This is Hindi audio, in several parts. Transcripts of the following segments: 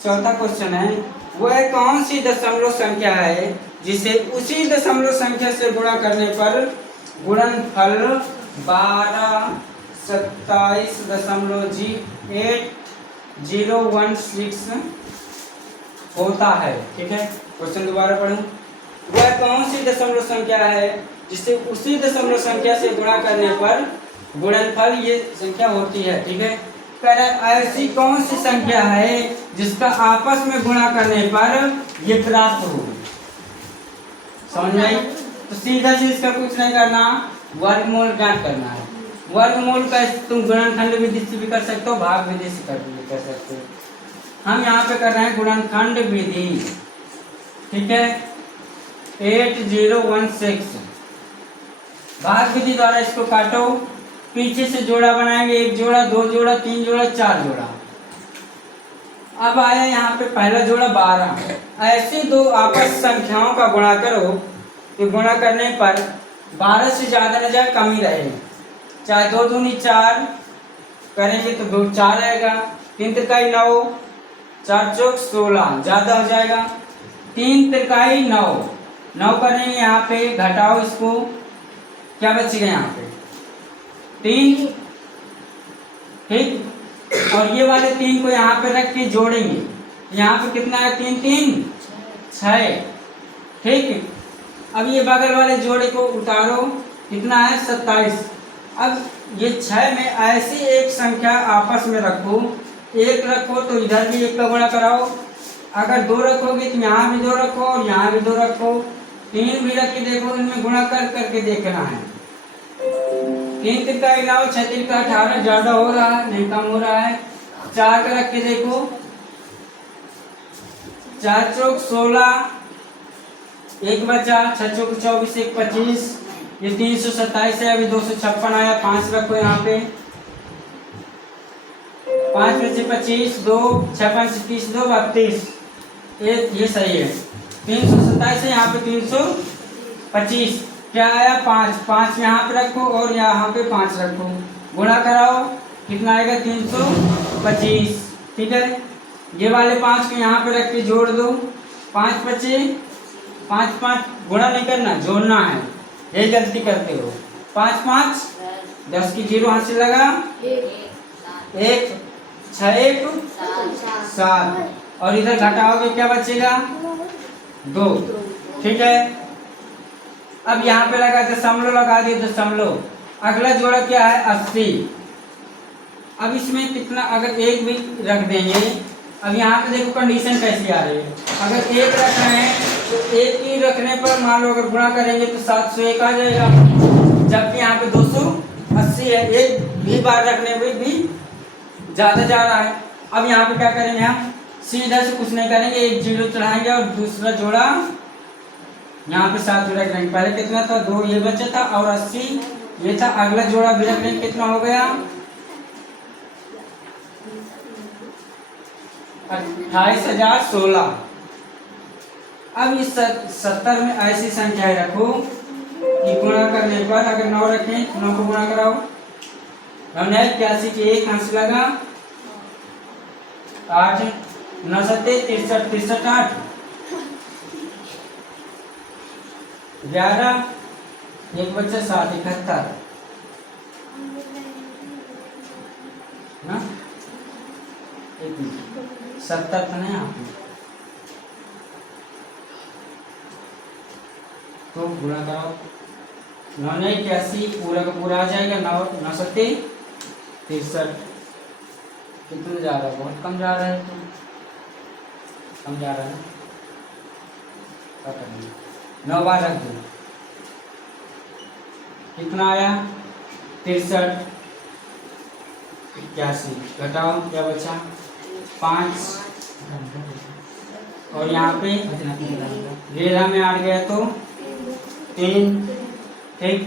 चौथा क्वेश्चन है, वह कौन सी दशमलव संख्या है जिसे उसी दशमलव संख्या से गुणा करने पर गुणनफल 1227.8016 होता है। ठीक है, क्वेश्चन दोबारा पढ़ूं। वह कौन सी दशमलव संख्या है जिसे उसी दशमलव संख्या से गुणा करने पर गुणनफल ये संख्या होती है। ठीक है, ऐसी कौन सी संख्या है जिसका आपस में गुणा करने पर ये प्राप्त हो। समझ में आई? तो सीधा से इसका कुछ नहीं करना, वर्गमूल ज्ञात करना है। वर्गमूल का तुम गुणनखंड विधि से भी कर सकते हो, भाग विधि से कर सकते हो। हम यहाँ पे कर रहे हैं गुणनखंड विधि। ठीक है, 8016 भाग विधि द्वारा इसको काटो, पीछे से जोड़ा बनाएंगे, 1 जोड़ा 2 जोड़ा 3 जोड़ा 4 जोड़ा। अब आया यहाँ पे पहला जोड़ा 12। ऐसी दो आपस संख्याओं का गुणा करो तो गुणा करने पर 12 से ज्यादा न जाए, कम ही रहे। चाहे 2 दूनी 4 करेंगे तो 2 4 आएगा, 3 तिरकाई 9, 4 चौक 16 ज्यादा हो जाएगा, 3 तिरकाई 9 करेंगे यहाँ पे, घटाओ इसको, क्या बचेगा यहाँ पे 3। ठीक, और ये वाले 3 को यहाँ पे रख के जोड़ेंगे, यहाँ पे कितना है 3 3 6। ठीक, अब ये बगल वाले जोड़े को उतारो, कितना है 27। अब ये 6 में ऐसी एक संख्या आपस में रखो, 1 रखो तो इधर भी 1 का गुणा कराओ, अगर 2 रखोगे तो यहाँ भी 2 रखो और यहाँ भी 2 रखो, 3 भी रख के देखो, इनमें गुणा करके देखना है। 3 तिरकाई 9, 6 तिरका 18 ज्यादा हो रहा है नहीं कम हो रहा है। 4 का रख के देखो, 4 चौक 16, 1 बचा, 6 चौक 24, 1 25, ये 327 है। अभी 256 आया, 5 रखो यहाँ पे, 5 में से 25, 2 6 5 से 30, 2 32, ये सही है। 327 है, यहाँ पे 325, क्या आया 5 यहाँ पे रखो और यहाँ पे 5 रखो, गुणा कराओ, कितना आएगा 325। ठीक है, ये वाले 5 को यहाँ पे रख के जोड़ दो, 5 बचे, 5 5 गुणा नहीं करना, जोड़ना है, यही गलती करते हो। 5 5 10 की 0 हाथ से लगा, 1 6 1 7, और इधर घटाओगे क्या बचेगा 2। ठीक है, अब यहाँ पे लगा दशमलव, लगा दिए दशमलव। अगला जोड़ा क्या है 80। अब इसमें कितना, अगर 1 भी रख देंगे, अब यहाँ पे देखो कंडीशन कैसी आ रही है। अगर 1 रख रहे हैं तो 1 ही रखने पर मान लो अगर गुणा करेंगे तो 701 आ जाएगा, जबकि यहाँ पे 280 है, 1 भी बार रखने पे भी ज्यादा जा रहा है। अब यहाँ पे क्या करेंगे, हम सीधा से कुछ नहीं करेंगे, 1 0 चढ़ाएंगे और दूसरा जोड़ा यहाँ पे 7 जोड़ा करेंगे। पहले कितना था 2 ये बचा था और 80 ये था, अगला जोड़ा भी रख लेंगे, कितना हो गया 28,016। अब इस 70 में ऐसी संख्याएं रखो कि गुणा करने पर, अगर 9 रखें तो 9 को गुणा कराओ, 9 81 की 1 हाथ से लगा, 8 9 7 63 63 8 11 1 बच्चा 7 71 ना, 70 था ना यहाँ पे, तो गुणा कराओ, 9 81 पूरा का पूरा आ जाएगा, 9 9 7 63। कितना जा रहा है, बहुत कम जा रहा है, तो कम जा रहा है ना, 9 बार रख दो, कितना आया 63 81, घटाओ क्या बचा 5, और यहाँ पे 13 में 8 गया तो 3। ठीक,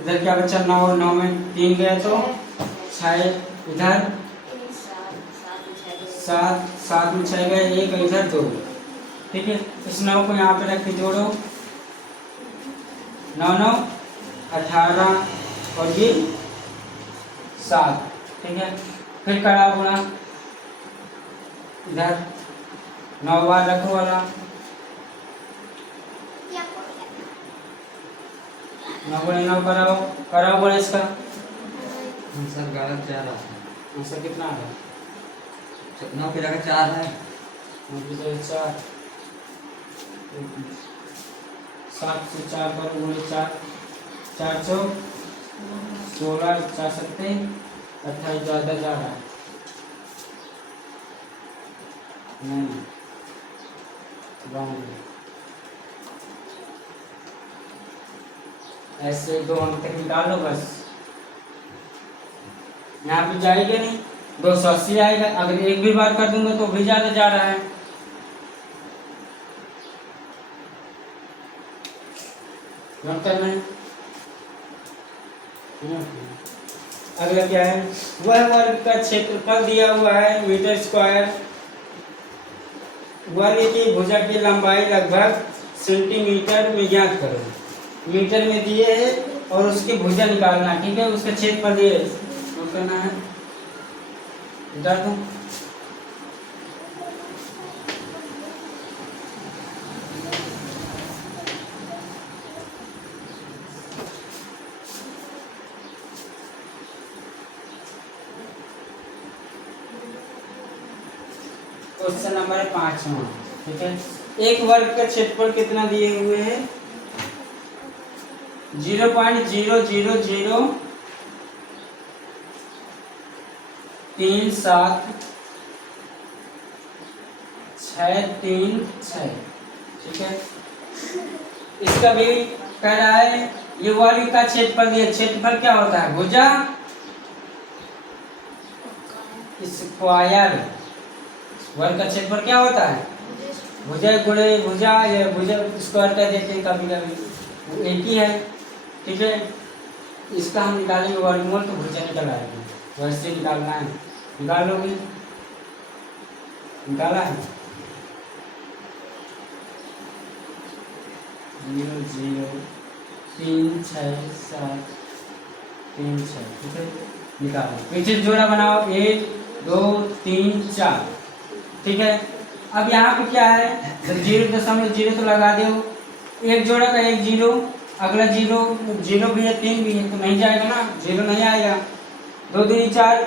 इधर क्या बचा 9, 9 में 3 गया तो 6, इधर 7 7 में 6 गए 1, इधर 2। ठीक है, इस 9 को यहाँ पे रख के जोड़ो, 9 9 18 और ये 7। ठीक है, फिर करा गुणा, इधर 9 बार रखो वाला 9 गुणे 9 कराओ कराओ बोले इसका आंसर गलत जा रहा है। आंसर कितना आ रहा 9 की जगह 4 है। 9 की जगह 4 7 से 4 पर गुणे 4 4 चौक 16 4 सत्ते 28 ज़्यादा जा रहा है नहीं रॉन्ग ऐसे 2 अंक तक निकाल लो बस यहाँ पे जाएगा नहीं 280 आएगा अगर एक भी बार कर दूंगा तो भी ज़्यादा जा रहा है नोट करना है अगला क्या है वह वर्ग का क्षेत्रफल दिया हुआ है मीटर स्क्वायर वर्ग की भुजा की लंबाई लगभग सेंटीमीटर में ज्ञात करो मीटर में दिए है और उसकी भुजा निकालना ठीक है उसका क्षेत्रफल दिए नोट करना है निकाल दूं क्वेश्चन नंबर 5 ठीक है एक वर्ग का क्षेत्रफल कितना दिए हुए हैं 0.0003763 ठीक है इसका भी कह रहा है ये वर्ग का क्षेत्रफल दिया क्षेत्रफल क्या होता है भुजा स्क्वायर वर्ग का क्षेत्रफल क्या होता है भुजा गुणे भुजा या भुजा स्क्वायर कर देते हैं कभी कभी एक ही है ठीक है इसका हम निकालेंगे वर्गमूल तो भुजा निकल आएगी वैसे निकालना है निकाल लोगे निकाला है 0036736 ठीक है निकालो पीछे जोड़ा बनाओ 1 2 3 4 ठीक है अब यहाँ पे क्या है 0.0 तो लगा दो एक जोड़ा का एक जीरो अगला जीरो भी है 3 भी है तो नहीं जाएगा ना 0 नहीं आएगा 2 दूनी 4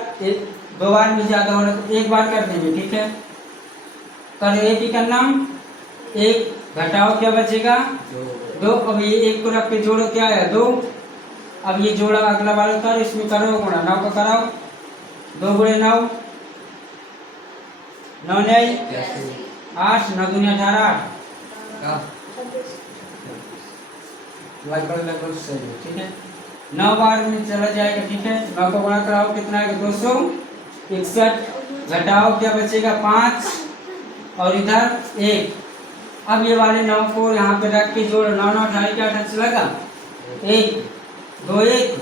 2 बार में ज़्यादा हो रहा तो एक बार कर देंगे ठीक है कर एक ही करना एक घटाओ क्या बचेगा 2 अब ये एक को रख के जोड़ो क्या है 2 अब ये जोड़ा अगला वाला करो इसमें करो गुणा 9 का कराओ 2 गुणे 9 9 नहीं 8 9 दूनी 18 लगभग सही है ठीक है 9 बार में चला जाएगा ठीक है 9 को गुणा कराओ कितना आएगा 261 घटाओ क्या बचेगा 5 और इधर 1 अब ये वाले 9 को यहाँ पे रख के जोड़ो 9 9 28 क्या 28 लगा 1 2 1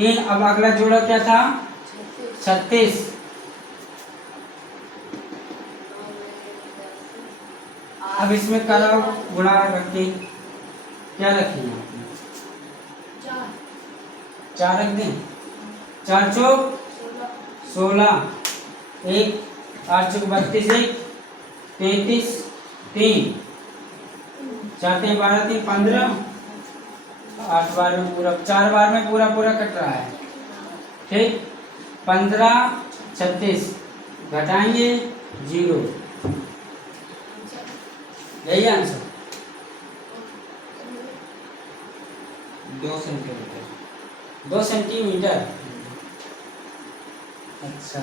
3 अब अगला जोड़ा क्या था 36 अब इसमें कराओ गुणा रखते क्या रखेंगे 4 रख दें 4 चौक 16 1 8 चौक 32 1 33 3 4 3 12 3 15 8 बार में पूरा 4 बार में पूरा कट रहा है ठीक 15 36 घटाएंगे 0 यही आंसर 2 सेंटीमीटर 2 सेंटीमीटर अच्छा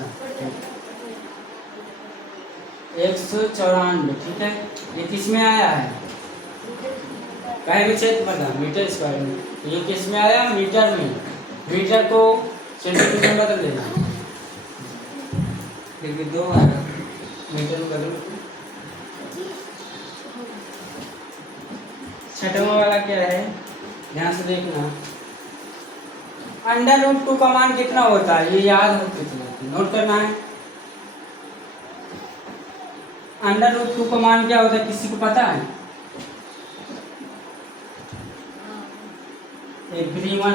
194 ठीक है ये किस में आया है कहे भी क्षेत्रफल मीटर स्क्वायर में ये किस में आया मीटर में मीटर को सेंटीमीटर में बदल देना फिर भी 2 आएगा मीटर में बदल छठवां वाला क्या है ध्यान से देखना √2 का मान कितना होता है ये याद हो कितना नोट करना है √2 का मान क्या होता है किसी को पता है एवरीवन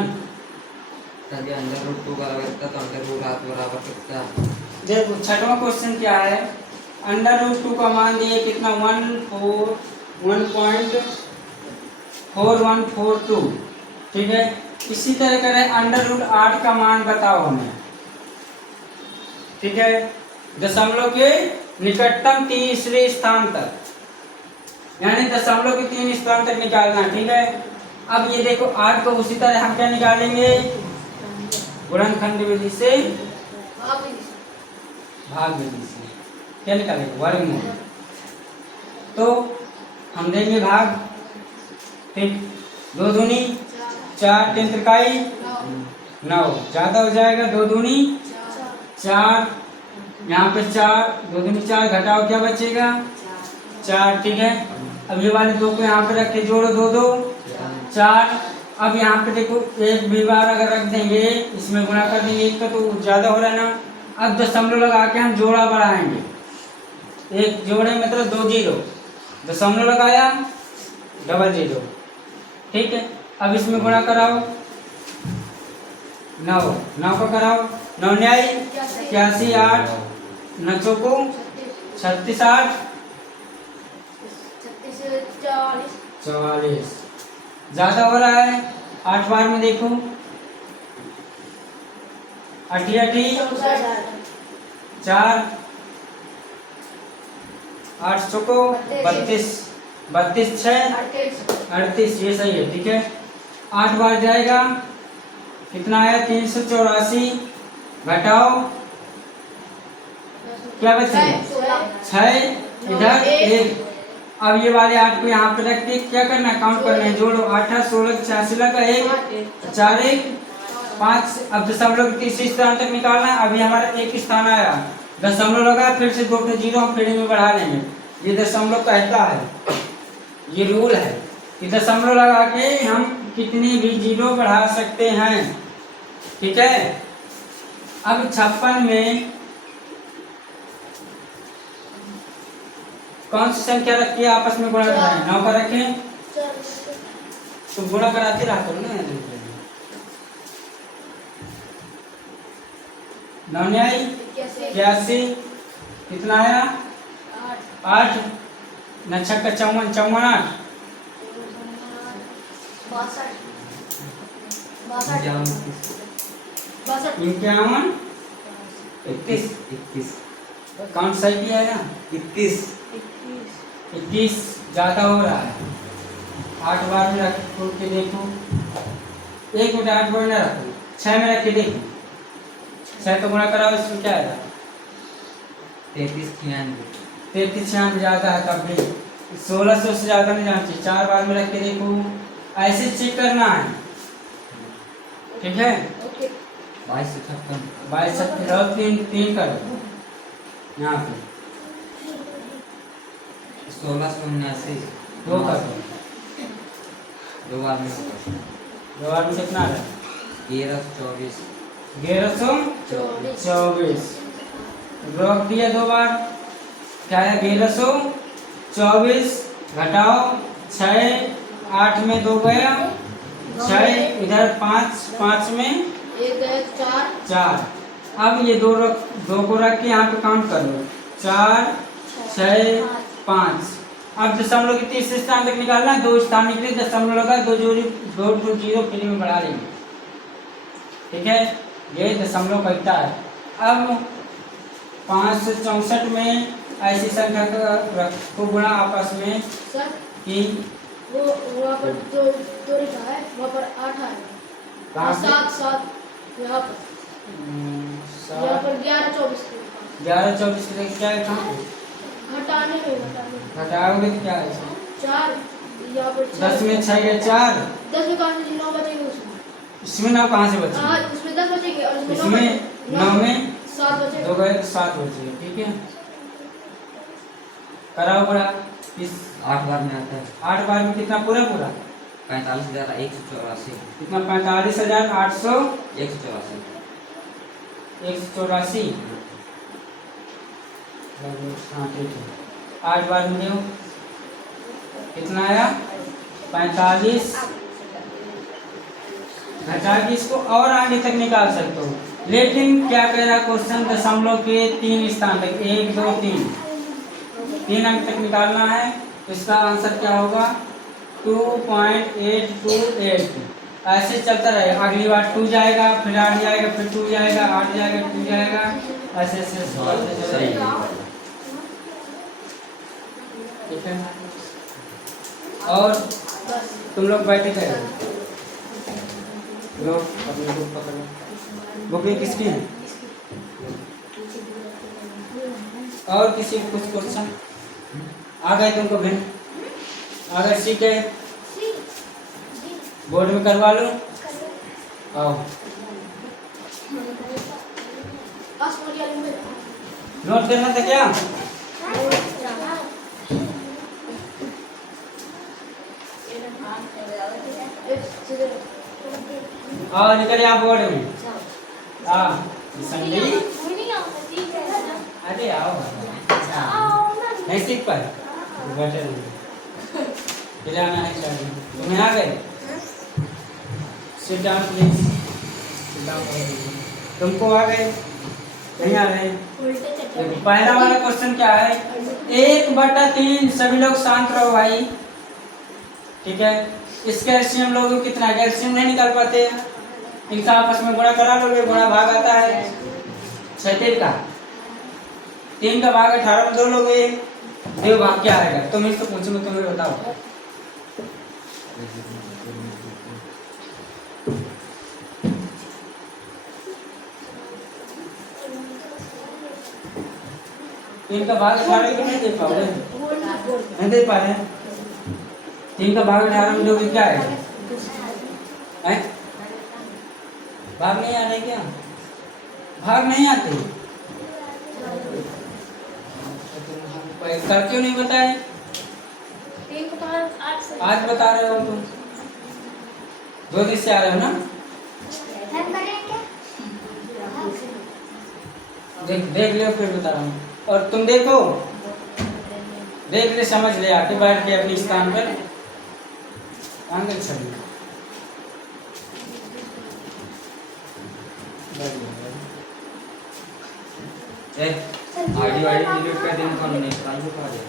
ताकि √2 का लगता तो √8 बराबर कितना देखो छठवां क्वेश्चन क्या है √2 का मान दिए कितना 1.4142, ठीक है। इसी तरह करें √8 का मान बताओ हमें, ठीक है, दशमलव के निकटतम तीसरे स्थान तक, यानी दशमलव के 3 स्थान तक निकालना, ठीक है। अब ये देखो 8 को उसी तरह हम क्या निकालेंगे, गुणनखंड विधि से, भाग विधि से क्या निकालेंगे, वर्गमूल। तो हम देंगे भाग, ठीक, 2 दूनी 4, 3 त्रिकाई 9, ज्यादा हो जाएगा, 2 दूनी 4, यहाँ पे 4, 2 दूनी 4, घटाओ क्या बचेगा 4, ठीक है। अब ये वाले 2 को यहाँ पे रख के जोड़ो, 2 2 4। अब यहाँ पे देखो एक भी बार अगर रख देंगे, इसमें गुणा कर देंगे 1 का, तो ज्यादा हो रहा है ना। अब दशमलव लगा के हम जोड़ा बढ़ाएंगे, एक जोड़े मतलब 2 0, दशमलव लगाया डबल 0, ठीक है। अब इसमें गुणा कराओ 9, 9 का कराओ, 9 न्याय 81, 8 9 चौको 36, 8 44, ज्यादा हो रहा है। 8 बार में देखो 8 4, 8 चौको 32, 32 6 38, ये सही है, ठीक है। 8 बार जाएगा, कितना आया 384, घटाओ क्या बचेगा 6, इधर 1। अब ये वाले 8 को यहाँ पे रख के क्या करना है, काउंट करना है, जोड़ो 8 16 86 लगा 1 4 1 5। अब दशमलव के तीसरे स्थान तक निकालना है। अभी हमारा एक स्थान आया, दशमलव लगा, फिर से 2 0 हम फीडिंग में बढ़ा लेंगे। ये दशमलव कहता है, ये रूल है कि दशमलव लगा के हम कितनी भी 0 बढ़ा सकते हैं, ठीक है। अब 56 में कौन सी संख्या रखी है, आपस में गुणा कराएं, 9 का रखें, तो गुणा कराते रहा करो ना। 9 न्याय 81, कितना आया 8, 9 छक्का 54, 54 8 51 21, काउंट सही किया है ना, 21 ज्यादा हो रहा है। 8 बार में रख के देखो, 1 मिनट 8 बार में रखो, 6 में रख के देखो, 6 तो गुणा कराओ, इसमें क्या आएगा 33 96 ज्यादा है, तब भी 1600 से ज्यादा नहीं जाना चाहिए। 4 बार में रख के देखो, ऐसे चेक करना है, ठीक है। 22 3 करो यहाँ पे, 1679 2 करो, 2 बार में 2 बार में कितना है 1124 1124, रख दिया 2 बार, क्या है 1124, घटाओ 6, 8 में 2 गया 6, इधर 5, 5 में 4। अब ये 2 को रख के यहाँ पे काउंट कर लो, 4 6 5। अब दशमलव के तीसरे स्थान तक निकालना है, 2 स्थान निकले, दशमलव लगा, 2 0 फिर में बढ़ा लेंगे, ठीक है। ये दशमलव कहता है। अब 564 में ऐसी संख्या को गुणा आपस में कि वहाँ पर जो लिखा है वहाँ पर 8 है, 7 यहाँ पर 11 24 की क्या है, घटाने में घटाओगे तो क्या है 4, यहाँ पर 10 में 6 या 4, 10 में कहाँ से 9 बचेंगे इसमें 9 कहाँ से बचेगा, उसमें 10 बचेंगे और इसमें 9 में 7 बचेंगे, 2 गए तो 7 बचेगा, ठीक है। कराओ बड़ा, इस 8 बार में आता है 8 बार में कितना पूरा 45,184 कितना 45,800 184 184। हाँ ठीक है, 8 बार में दो कितना आया 45, घटा के इसको और आगे तक निकाल सकते हो, लेकिन क्या कह रहा क्वेश्चन, दशमलव के 3 स्थान तक 1 2 3, 3 अंक तक निकालना है तो इसका आंसर क्या होगा 2.828। ऐसे चलता रहेगा, अगली बार 2 जाएगा, फिर 8 जाएगा, फिर 2 जाएगा, 8 जाएगा, 2 जाएगा, ऐसे ऐसे बढ़ते सही चलेगा। है। ठीक है, और तुम लोग बैठे थे लोग अपनी बुक पकड़ो। बुक भी किसकी है? और किसी को कुछ क्वेश्चन आ गए तुमको भी? अगर सीखे बोर्ड में करवा लो। आओ नोट करना था क्या? आओ निकल आप बोर्ड में। हाँ संदीप, अरे आओ नहीं सीख पाए बैठे रहिए। फिर आना है चाहिए। तुम्हें आ गए? Sit down please. तुमको आ गए? नहीं आ रहे? देखो पहला वाला क्वेश्चन क्या है, 1/3। सभी लोग शांत रहो भाई, ठीक है। इसका एलसीएम लोगों को कितना है? एलसीएम नहीं निकाल पाते, इनका आपस में गुणा करा लोगे, गुणा भाग आता है 36 का। 3 का भाग 18 में 2 लोगे, देव भाग क्या आएगा? तुम इसको पूछो, मैं तुम्हें बताओ। इनका भाग 18 को नहीं दे पाओगे, नहीं दे पा रहे। 3 का भाग 18 में दोगे क्या आएगा? भाग नहीं आ रहे क्या? भाग नहीं आते कर क्यों नहीं बताए? आज बता रहे हो तुम, 2 दिन से आ रहे हो ना। देख लियो फिर बता रहा हूँ। और तुम देखो, देख ले, समझ ले, आके बैठ के अपने स्थान पर आंगन छड़ी। आईडी वाईडी डिलीट कर देना कौन नहीं चालू कर दे।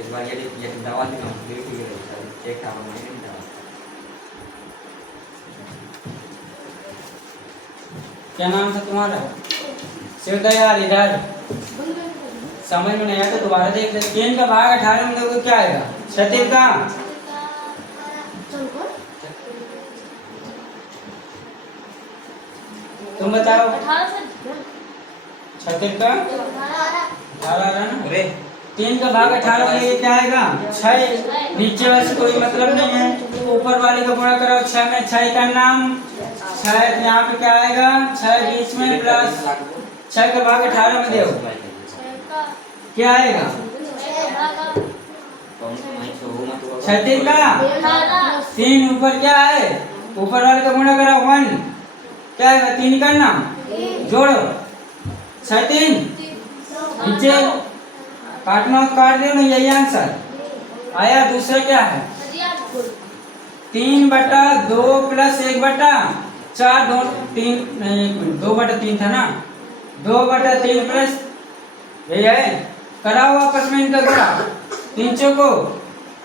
इस बार ये दवा दी ना डिलीट ही कर दे, चेक था मैं नहीं था। क्या नाम था तुम्हारा? शिवदयाल। इधर समझ में नहीं आया तो दोबारा देख ले। 3 का भाग 18 में दोगे क्या आएगा? 36 का। तुम बताओ। 36 का 18 ना। अरे 3 का भाग 18 में ये क्या आएगा? 6। नीचे वाले से कोई मतलब नहीं है, ऊपर वाले का गुणा करो 6 में। 6 का नाम 6 यहाँ पे क्या आएगा? 6 बीच में प्लस 6 का भाग 18 में दो क्या आएगा? 36 का 3 ऊपर क्या है? ऊपर वाले का गुणा करो 1 क्या आएगा? 3 का नाम जोड़ो 36 नीचे काटना काट दो ना, यही आंसर आया। दूसरा क्या है? 3/2 प्लस 1/4 2 3 2/3 था ना, 2/3 प्लस यही है। कराओ आपस में इनका गुणा 3 चौको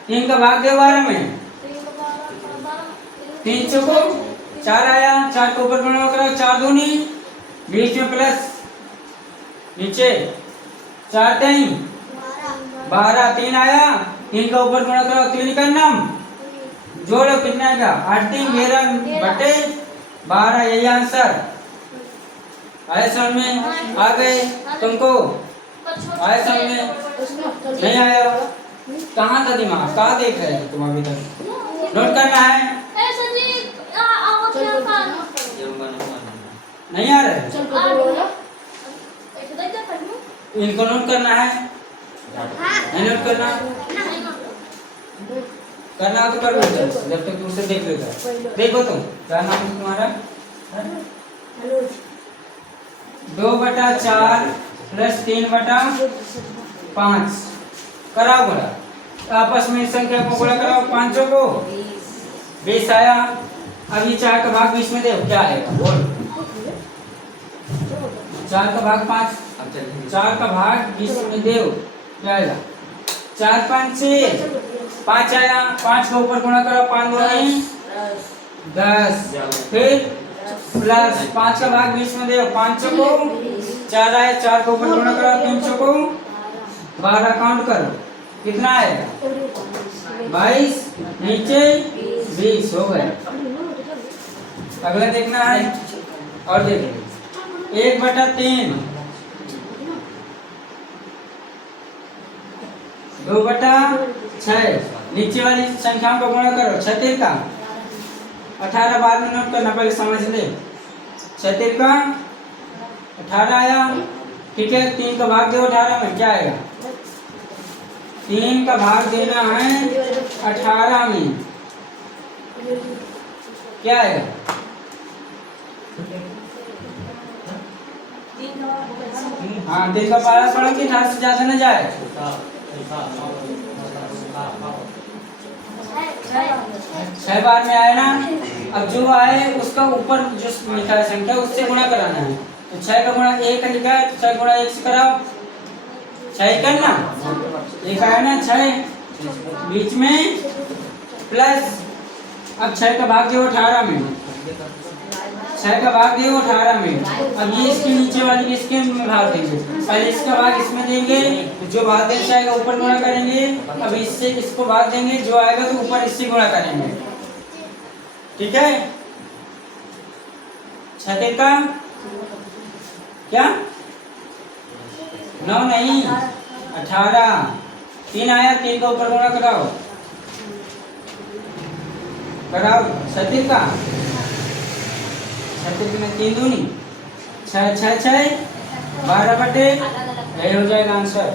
3 का भाग दे 12 में, 3 चौको 4 आया, 4 को ऊपर गुणा कराओ 4 दूनी बीच में प्लस नीचे 4 3 12 3 आया, 3 का ऊपर गुणा कराओ 3 का नाम जोड़ो कितना आएगा? 8 3 11/12 यही आंसर आए। समझ में आ गए तुमको? आए समझ में नहीं आया? कहाँ था दिमाग? कहाँ देख रहे थे तुम? अभी तक नोट करना है। नहीं आ रहा है? इनको नोट करना है, नहीं नोट करना? करना हो तो कर लो, जब तक तुमसे देख लेगा। देखो तुम, क्या नाम है तुम्हारा? 2/4 प्लस 3/5 कराओ गुणा। आपस में संख्या को गुणा कराओ, 5 को 20 आया। अब ये 4 का भाग 20 में दो क्या आएगा? बोल। 4 का भाग 5 अब चल 4 का भाग 20 में दो, क्या आएगा? 4 5 6, 5 आया, 5 को ऊपर गुणा करो, 5 दूनी 10, फिर प्लस 5 का भाग 20 में दो, 5 को 4 आया, 4 को ऊपर गुणा करो, 3 को 12, काउंट करो कितना आएगा? 22, नीचे 20 हो गया। अगला देखना है और देखिए 1/3, 2/6, नीचे वाली संख्याओं को गुणा करो, 6 का 18, बाद में नोट करना, पहले समझ ले। 6 का 18 आया, ठीक है। 3 का भाग दो 18 में, क्या आएगा? 3 का भाग देना है 18 में, क्या आएगा? हाँ, 3 का पारा पड़ा कि 18 से ज्यादा न जाए। 6 बार में आए ना, अब जो आए उसका ऊपर जो लिखा है संख्या उससे गुणा कराना है। तो 6 का गुणा 1 लिखा है, तो 6 गुणा 1 से कराओ, 6 करना, 1 आया ना 6, बीच में प्लस, अब 6 का भाग दो 18 में, 6 का भाग दो 18 में, अब ये इसके नीचे वाली इसके में भाग देंगे, पहले इसका भाग इसमें देंगे, जो भाग देना चाहेगा ऊपर गुणा करेंगे, अब इससे इसको भाग देंगे, जो आएगा तो ऊपर इससे गुणा करेंगे, ठीक है। 6 का क्या 9 नहीं 18, 3 आया, 3 का ऊपर गुणा कराओ, 6 का 6 में 3 दूनी 6, 6 6, 12/, यही हो जाएगा आंसर।